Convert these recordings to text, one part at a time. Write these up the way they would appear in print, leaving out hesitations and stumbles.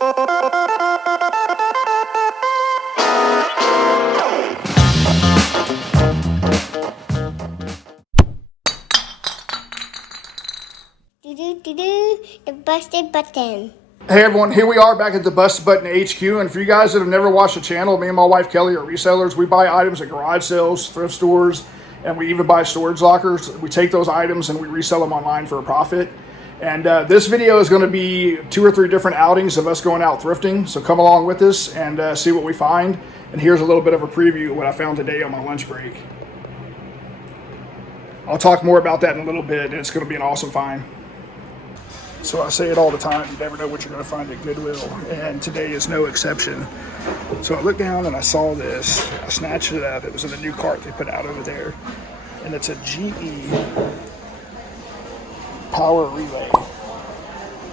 The busted button. Hey everyone, here we are back at the Busted Button HQ, and for you guys that have never watched the channel, me and my wife Kelly are resellers. We buy items at garage sales, thrift stores, and we even buy storage lockers. We take those items and we resell them online for a profit. And this video is going to be 2 or 3 different outings of us going out thrifting, so come along with us and see what we find. And here's a little bit of a preview of what I found today on my lunch break. I'll talk more about that in a little bit, and it's going to be an awesome find. So I say it all the time, you never know what you're going to find at Goodwill, and today is no exception. So I looked down and I saw this. I snatched it up. It was in a new cart they put out over there, and it's a GE power relay.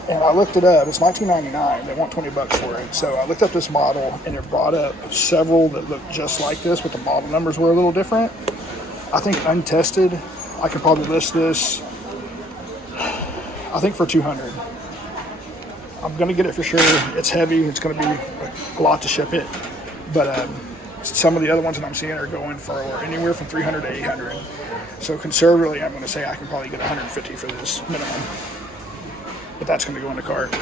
And I looked it up. It's $19.99. They want $20 for it. So I looked up this model, and it brought up several that looked just like this, but the model numbers were a little different. I think untested, I could probably list this, I think for $200. I'm gonna get it for sure. It's heavy. It's gonna be a lot to ship it. But some of the other ones that I'm seeing are going for anywhere from $300 to $800. So conservatively, I'm gonna say I can probably get $150 for this minimum. But that's gonna go in the cart.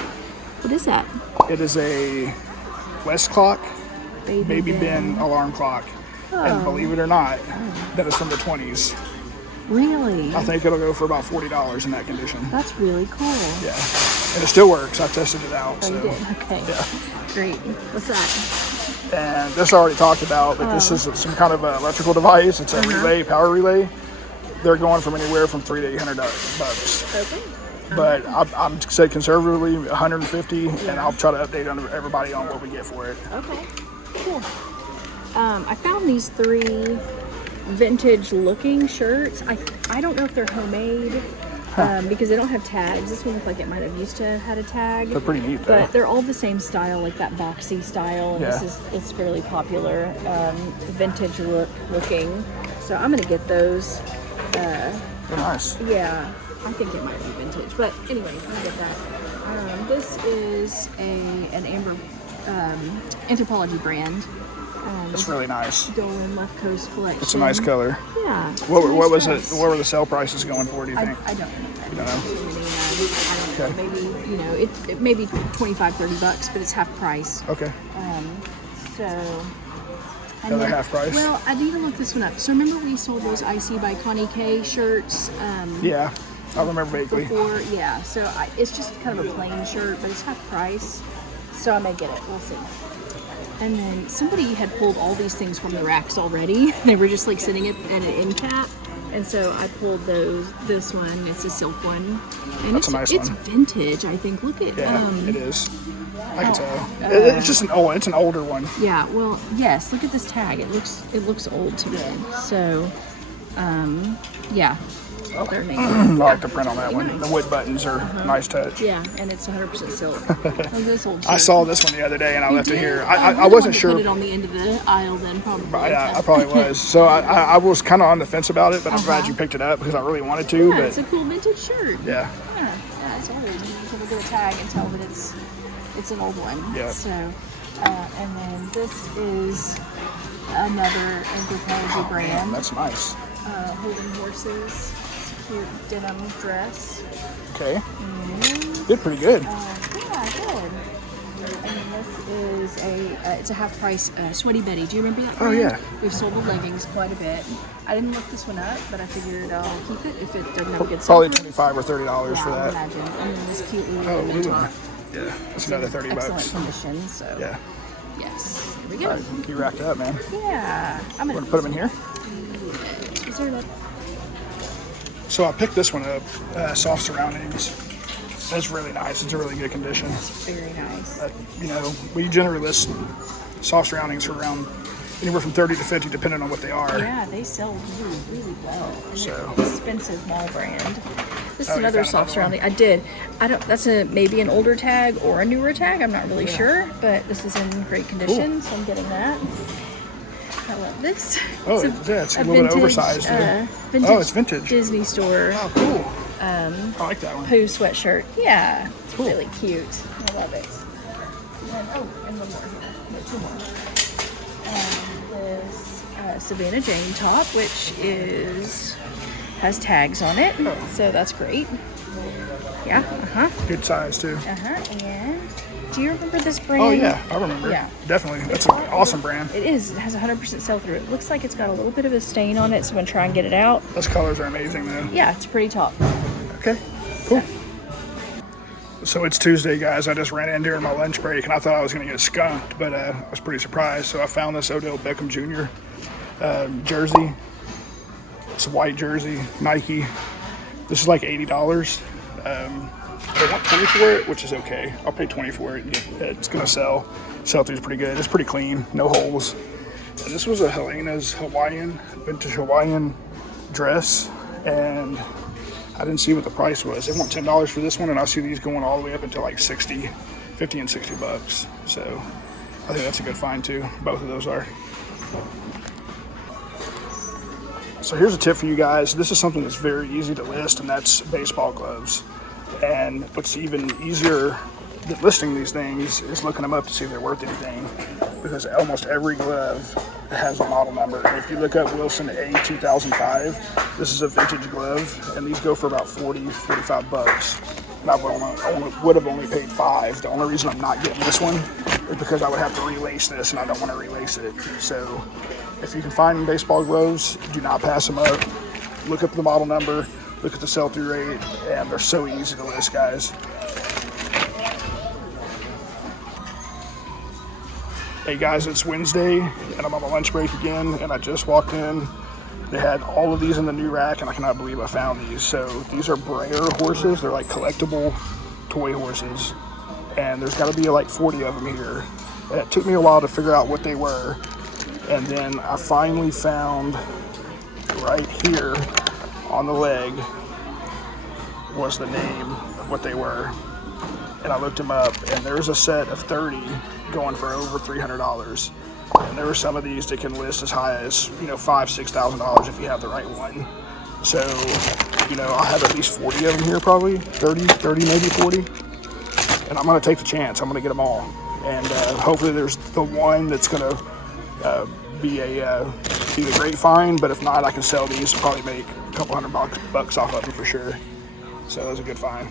What is that? It is a West clock, baby bin alarm clock. Oh. And believe it or not, that is from the 20s. Really? I think it'll go for about $40 in that condition. That's really cool. Yeah, and it still works. I tested it out. Oh, so. You did? Okay. Yeah. Great. What's that? And this I already talked about, but this is some kind of electrical device. It's a relay, power relay. They're going from anywhere from $300 to $800. Okay. But I'm say conservatively $150, and I'll try to update everybody on what we get for it. Okay. Cool. I found these 3 vintage looking shirts. I don't know if they're homemade because they don't have tags. This one looked like it might have used to had a tag. They're pretty neat though. But they're all the same style, like that boxy style, and it's fairly popular. Vintage looking. So I'm gonna get those. They're nice. Yeah, I think it might be vintage. But anyway, I'm gonna get that. This is an amber anthropology brand. It's really nice. Golden Left Coast collection. It's a nice color. Yeah. What was it? What were the sale prices going for? Do you think? I don't know. You don't know? I don't know. Maybe it may be $25-$30, but it's half price. Okay. So. Another half price. Well, I need to look this one up. So remember we sold those IC by Connie K shirts. Yeah, I remember vaguely. Before, yeah. So it's just kind of a plain shirt, but it's half price. So I may get it. We'll see. And then somebody had pulled all these things from the racks already. They were just like sitting at an end cap. And so I pulled this one. It's a silk one. And That's a nice one. It's vintage, I think. Look at it is. I can tell. It's just it's an older one. Yeah, well, yes, look at this tag. It looks old to me. So yeah. Oh, I like the print on that one. The wood buttons are a nice touch. Yeah, and it's 100% silk. This old I saw this one the other day and I left it here. I wasn't sure. Put it on the end of the aisle then, probably. Yeah, I probably was. So I was kind of on the fence about it, but I'm glad you picked it up because I really wanted to. Yeah, but it's a cool vintage shirt. Yeah, it's old. You can look at a tag and tell that it's an old one. Yeah. So, and then this is another anthropology brand. That's nice. Holding horses. Cute denim dress. Okay. Did pretty good. Yeah, good. And this is it's a half price Sweaty Betty. Do you remember that brand? Oh yeah. We've sold the leggings quite a bit. I didn't look this one up, but I figured I'll keep it if it doesn't have a good sale. Probably $25 or $30 for that. I imagine. And then this cute Lulu. Yeah, that's another $30. Excellent condition. So yeah. Yes. Here we go. All right, you racked it up, man. Yeah. I'm gonna put them in here. Reserve it. So I picked this one up, Soft Surroundings. It's really nice. It's a really good condition. It's very nice. We generally list Soft Surroundings for around anywhere from 30 to 50, depending on what they are. Yeah, they sell really, really well. So expensive mall brand. This is another soft surrounding. I did. That's maybe an older tag or a newer tag. I'm not really sure, but this is in great condition, so I'm getting that. I love this. Oh, it's a little bit oversized. Vintage oh, it's vintage. Disney store. Oh, cool. I like that one. Pooh sweatshirt. Yeah, it's Cool. really cute. I love it. And one more here. No, two more. This Savannah Jane top, which has tags on it, so that's great. Yeah. Good size too. And do you remember this brand? Oh yeah, I remember. Yeah. Definitely. That's an awesome brand. It is. It has 100% sell-through. It looks like it's got a little bit of a stain on it, so I'm gonna try and get it out. Those colors are amazing though. Yeah, it's a pretty top. Okay, cool. So it's Tuesday, guys. I just ran in during my lunch break, and I thought I was going to get skunked, but I was pretty surprised. So I found this Odell Beckham Jr. Jersey. It's a white jersey, Nike. This is like $80. They want 20 for it, which is okay. I'll pay 20 for it. It's going to sell. Sell-through's pretty good. It's pretty clean, no holes. And this was a Helena's vintage Hawaiian dress, and I didn't see what the price was. They want $10 for this one, and I see these going all the way up until like 50 and 60 bucks. So I think that's a good find too. Both of those are. So here's a tip for you guys. This is something that's very easy to list, and that's baseball gloves. And what's even easier than listing these things is looking them up to see if they're worth anything, because almost every glove has a model number. And if you look up Wilson A 2005, this is a vintage glove, and these go for about 45 bucks. And I would have only paid $5. The only reason I'm not getting this one is because I would have to relace this, and I don't want to relace it. So if you can find baseball gloves, do not pass them up. Look up the model number, look at the sell-through rate, and they're so easy to list, guys. Hey guys, it's Wednesday, and I'm on my lunch break again, and I just walked in. They had all of these in the new rack, and I cannot believe I found these. So these are Breyer horses. They're like collectible toy horses, and there's got to be like 40 of them here. And it took me a while to figure out what they were, and then I finally found right here on the leg was the name of what they were. And I looked them up, and there's a set of 30 going for over $300. And there are some of these that can list as high as, $5,000, $6,000 if you have the right one. So, I'll have at least 40 of them here, probably 30, maybe 40. And I'm going to take the chance. I'm going to get them all. And hopefully there's the one that's going to be the great find. But if not, I can sell these and probably make a couple $100 off of them for sure. So that was a good find.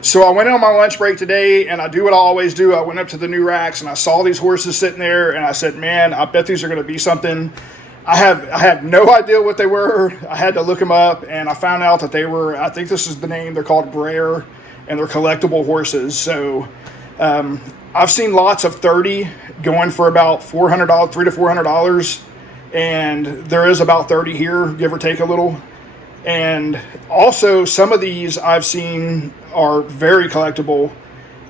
So I went on my lunch break today, and I do what I always do. I went up to the new racks, and I saw these horses sitting there, and I said, man, I bet these are going to be something. I have no idea what they were. I had to look them up, and I found out that they were, I think this is the name, they're called Breyer, and they're collectible horses. So I've seen lots of 30 going for about $400, $300 to $400, and there is about 30 here, give or take a little. And also some of these I've seen are very collectible,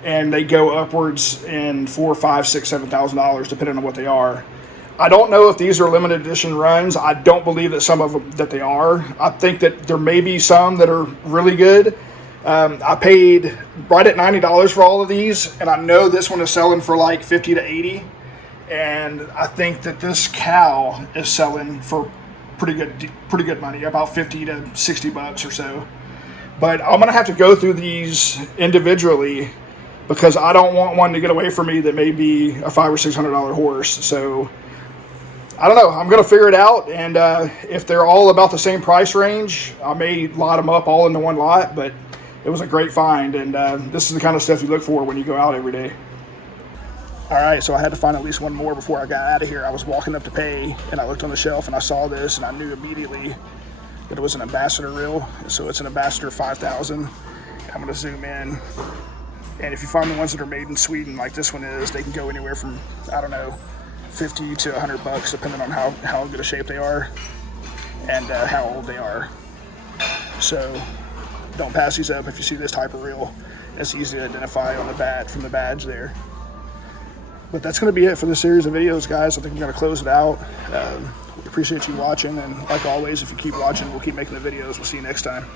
and they go upwards in $4,000, $5,000, $6,000, $7,000 depending on what they are. I don't know if these are limited edition runs. I don't believe that some of them that they are. I think that there may be some that are really good. I paid right at $90 for all of these, and I know this one is selling for like 50 to 80, and I think that this cow is selling for pretty good money, about 50 to 60 bucks or so. But I'm gonna have to go through these individually because I don't want one to get away from me that may be a $500 or $600 horse. So I don't know. I'm gonna figure it out, and if they're all about the same price range, I may lot them up all into one lot. But it was a great find, and this is the kind of stuff you look for when you go out every day. All right, so I had to find at least one more before I got out of here. I was walking up to pay, and I looked on the shelf, and I saw this, and I knew immediately that it was an Ambassador reel. So it's an Ambassador 5000. I'm going to zoom in. And if you find the ones that are made in Sweden, like this one is, they can go anywhere from, I don't know, 50 to 100 bucks, depending on how good a shape they are and how old they are. So don't pass these up if you see this type of reel. It's easy to identify on the from the badge there. But that's going to be it for this series of videos, guys. I think I'm going to close it out. We appreciate you watching, and like always, if you keep watching, we'll keep making the videos. We'll see you next time.